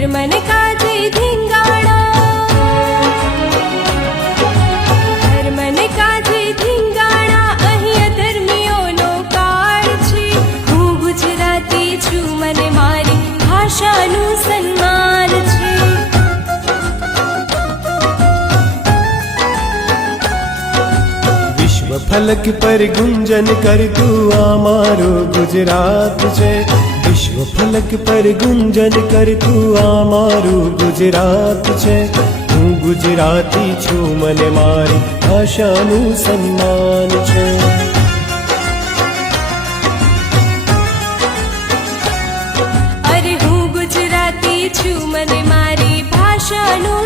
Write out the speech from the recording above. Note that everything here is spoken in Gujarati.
ધર્મને કાજે ધીંગાણા, ધર્મને કાજે ધીંગાણા, અહીં અધર્મીઓનો કાળ છે. હું ગુજરાતી છું, મને મારી ભાષાનું સન્માન છે. વિશ્વ ફલક પર ગુંજન કરતું આ મારું ગુજરાત છે. વિશ્વ ફલક પર ગુંજન કરતું આ મારું ગુજરાત છે. હું ગુજરાતી છું, મને મારી ભાષાનું સન્માન છે. અરે હું ગુજરાતી છું, મને મારી ભાષાનું